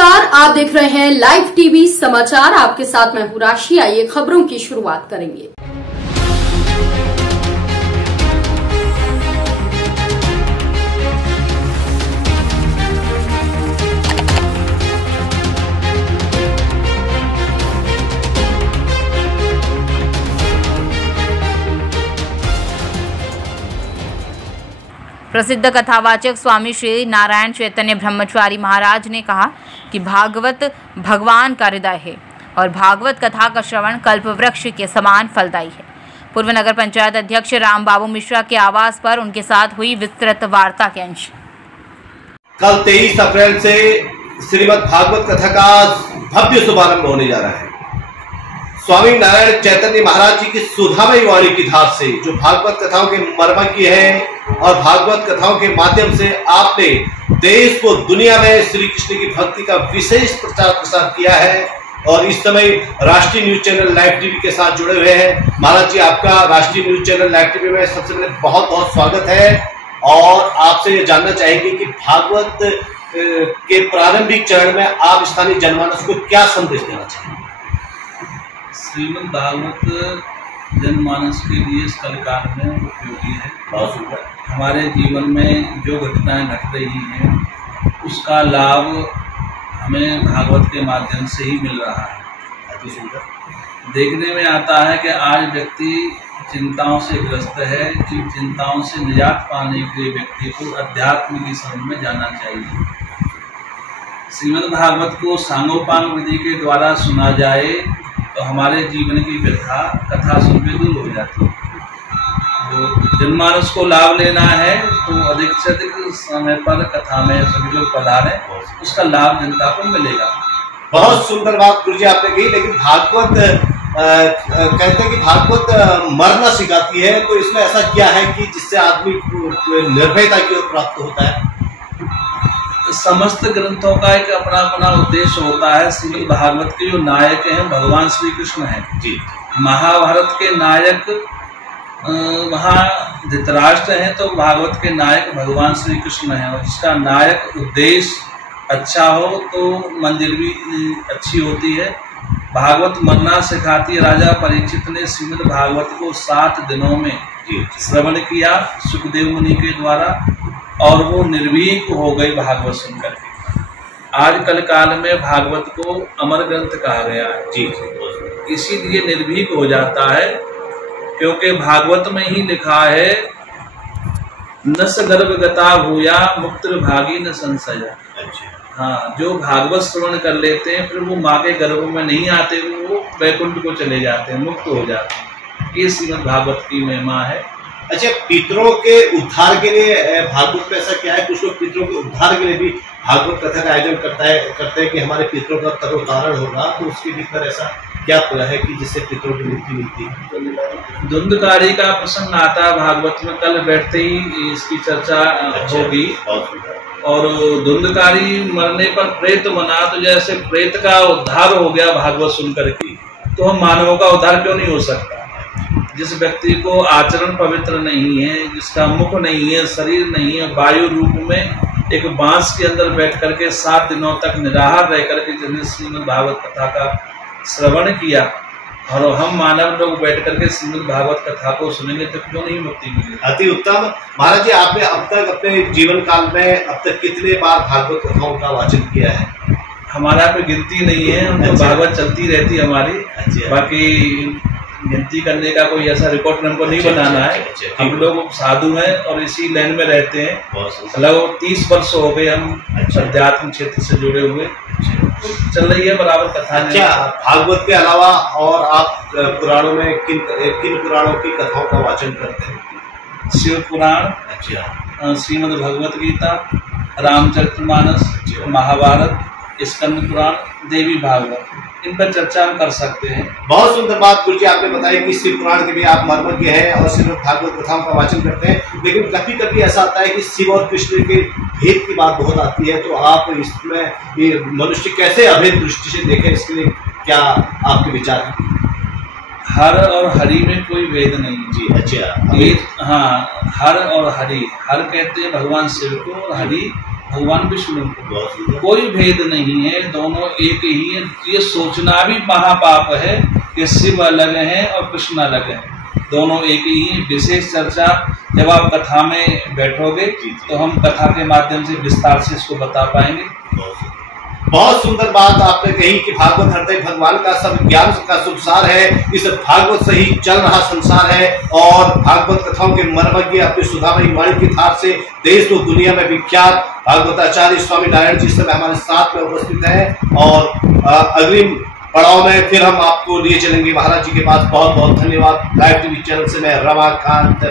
नमस्कार, आप देख रहे हैं लाइव टीवी समाचार। आपके साथ मैं हूं राशि। आइए खबरों की शुरुआत करेंगे। प्रसिद्ध कथावाचक स्वामी श्री नारायण चैतन्य ब्रह्मचारी महाराज ने कहा कि भागवत भगवान का हृदय है और भागवत कथा का श्रवण कल्प वृक्ष के समान फलदायी है। पूर्व नगर पंचायत अध्यक्ष राम बाबू मिश्रा के आवास पर उनके साथ हुई विस्तृत वार्ता के अंश। कल 23 अप्रैल से श्रीमद् भागवत कथा का भव्य शुभारंभ होने जा रहा है। स्वामी नारायण चैतन्य महाराज जी की सुधामयी वाणी की धार से जो भागवत कथाओं के मर्मज्ञ हैं और भागवत कथाओं के माध्यम से आपने देश को दुनिया में श्री कृष्ण की भक्ति का विशेष प्रचार प्रसार किया है और इस समय राष्ट्रीय न्यूज चैनल लाइव टीवी के साथ जुड़े हुए हैं। महाराज जी, आपका राष्ट्रीय न्यूज चैनल लाइव टीवी में सबसे पहले बहुत बहुत स्वागत है और आपसे ये जानना चाहेंगे कि भागवत के प्रारंभिक चरण में आप स्थानीय जनमानस को क्या संदेश देना चाहेंगे? श्रीमद् भागवत जनमानस के लिए इस कलकाल में उपयोगी है। बहुत सुंदर। हमारे जीवन में जो घटनाएं घट रही हैं उसका लाभ हमें भागवत के माध्यम से ही मिल रहा है। अति सुंदर। देखने में आता है कि आज व्यक्ति चिंताओं से ग्रस्त है। जिन चिंताओं से निजात पाने के लिए व्यक्ति को अध्यात्म की शरण में जाना चाहिए। श्रीमद् भागवत को सांगोपांग विधि के द्वारा सुना जाए तो हमारे जीवन की व्यथा कथा सुन के दूर हो जाती है। तो जनमानस को लाभ लेना है तो अधिक से अधिक समय पर कथा में सभी लोग पधारें, उसका लाभ जनता को मिलेगा। बहुत सुंदर बात गुरु जी आपने कही। लेकिन भागवत कहते हैं कि भागवत मरना सिखाती है, तो इसमें ऐसा क्या है कि जिससे आदमी निर्भयता की ओर प्राप्त होता है? समस्त ग्रंथों का एक अपना अपना उद्देश्य होता है। श्रीमद् भागवत के जो नायक हैं भगवान श्री कृष्ण हैं जी। महाभारत के नायक वहाँ धृतराष्ट्र हैं, तो भागवत के नायक भगवान श्री कृष्ण हैं और जिसका नायक उद्देश्य अच्छा हो तो मंदिर भी अच्छी होती है। भागवत मरना सिखाती है। राजा परीक्षित ने श्रीमद् भागवत को 7 दिनों में श्रवण किया सुखदेव मुनि के द्वारा और वो निर्भीक हो गई भागवत सुनकर के। आज कल काल में भागवत को अमर ग्रंथ कहा गया है जी। इसीलिए निर्भीक हो जाता है क्योंकि भागवत में ही लिखा है नस गर्भगता भूया मुक्त भागी न संशया। हाँ, जो भागवत श्रवण कर लेते हैं फिर वो माँ के गर्भ में नहीं आते, वो वैकुंठ को चले जाते हैं, मुक्त हो जाते हैं। ये श्रीमद् भागवत की महिमा है। अच्छा, पितरों के उद्धार के लिए भागवत में ऐसा क्या है? कुछ लोग पितरों के उद्धार के लिए भी भागवत कथा का आयोजन करते हैं कि हमारे पितरों का तरोतारण होगा, तो उसके भीतर ऐसा क्या है कि जिससे पितरों की मुक्ति मिलती है? धुंधकारी का प्रसंग आता है भागवत में। कल बैठते ही इसकी चर्चा होगी। और धुंधकारी मरने पर प्रेत बना, तो जैसे प्रेत का उद्धार हो गया भागवत सुनकर के, तो हम मानवों का उद्धार क्यों नहीं हो सकता? जिस व्यक्ति को आचरण पवित्र नहीं है, जिसका मुख नहीं है, शरीर नहीं है, वायु रूप में एक बांस के अंदर बैठ करके 7 दिनों तक निराहार रह करके जिन्हें श्रीमद् भागवत कथा का श्रवण किया और हम मानव लोग बैठ करके श्रीमद् भागवत कथा को सुनेंगे तो क्यों नहीं मुक्ति मिलेगी? अति उत्तम। महाराज जी, आपने अब तक अपने जीवन काल में अब तक कितने बार भागवत कथाओं का वाचन किया है? हमारा कोई गिनती नहीं है। हम तो भागवत चलती रहती है हमारी। बाकी गिनती करने का कोई ऐसा रिकॉर्ड हमको नहीं बनाना है। हम लोग साधु हैं और इसी लाइन में रहते हैं। लगभग 30 वर्ष हो गए हम अध्यात्म क्षेत्र से जुड़े हुए, चल रही है बराबर कथा। अच्छा, भागवत के अलावा और आप पुराणों में किन पुराणों की कथाओं का वाचन करते हैं? शिव पुराण, अच्छा, श्रीमद् भगवत गीता, रामचरितमानस, महाभारत, स्कंद पुराण, देवी भागवत, इन पर चर्चा हम कर सकते हैं। बहुत सुंदर बात गुरु जी आपने बताया कि शिव पुराण के भी आप मर्मज्ञ हैं और श्रीमद् भागवत कथाओं का वाचन करते हैं। लेकिन कभी कभी ऐसा आता है कि शिव और कृष्ण के भेद की बात बहुत आती है, तो आप इसमें ये मनुष्य कैसे अभेद दृष्टि से देखें, इसके लिए क्या आपके विचार हैं? हर और हरि में कोई भेद नहीं जी। अच्छा, हाँ, हर और हरि, हर कहते हैं भगवान शिव को और हरि भगवान विष्णु को। कोई भेद नहीं है, दोनों एक ही है। ये सोचना भी महापाप है कि शिव अलग हैं और कृष्ण अलग हैं, दोनों एक ही हैं। विशेष चर्चा जब आप कथा में बैठोगे तो हम कथा के माध्यम से विस्तार से इसको बता पाएंगे। बहुत सुंदर बात आपने कही कि भागवत हृदय भगवान का सब ज्ञान का सुखसार है। इस भागवत से ही चल रहा संसार है और भागवत कथाओं के मर्मज्ञ अपनी सुधामयी वाणी की धार से देश व दुनिया में विख्यात भागवताचार्य स्वामी नारायण जी समय हमारे साथ में उपस्थित हैं और अग्रिम पड़ाव में फिर हम आपको लिए चलेंगे महाराज जी के पास। बहुत बहुत धन्यवाद। लाइव टीवी चैनल से मैं रमाकांत।